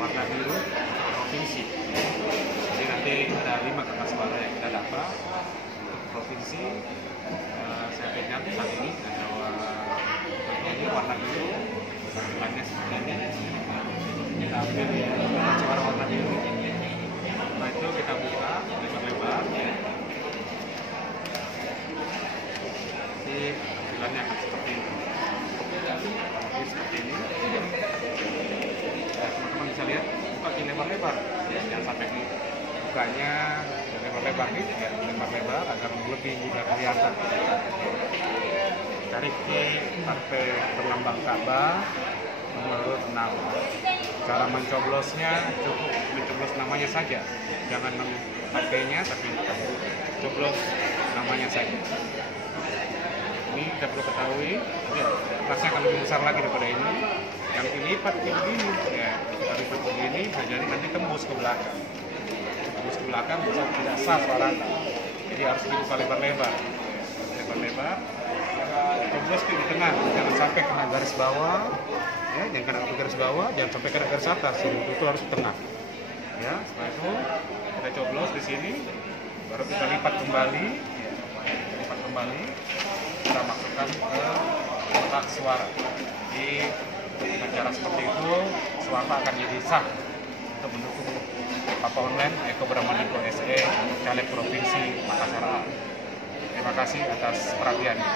warna biru provinsi. Jadi nanti ada 5 kertas suara yang kita dapat untuk provinsi. Saya pegang saat ini ada ini warna biru, tampilannya seperti ini. Kita ambil kertas suara warna biru. Setelah itu kita buka lebar-lebar. Nanti tampilannya akan seperti ini. Seperti ini. Teman-teman bisa lihat, buka di lebar-lebar, jangan sampai bukanya lebar-lebar gitu ya, lebar-lebar agar lebih mudah kelihatan. Cari ke partai berlambang Ka'bah nomor 6. Cara mencoblosnya cukup mencoblos namanya saja, jangan partainya, tapi coblos namanya saja. Ini kita perlu ketahui, kertasnya akan lebih besar lagi daripada ini. Yang dilipat kayak begini, ya, kita lipat begini, jadi nanti tembus ke belakang. Tembus ke belakang bisa tidak sah suaranya. Jadi harus dibuka lebar-lebar, lebar-lebar. Coblos di tengah, jangan sampai kena garis bawah, ya, jangan kena garis bawah, jangan sampai kena garis atas. Itu harus di tengah. Ya, setelah itu kita coblos di sini, baru kita lipat kembali, lipat kembali. Kita masukkan ke kotak suara. Dengan cara seperti itu, suara akan jadi sah untuk mendukung Papa Online Eko Bramantiko SE caleg provinsi Makassar. Terima kasih atas perhatiannya.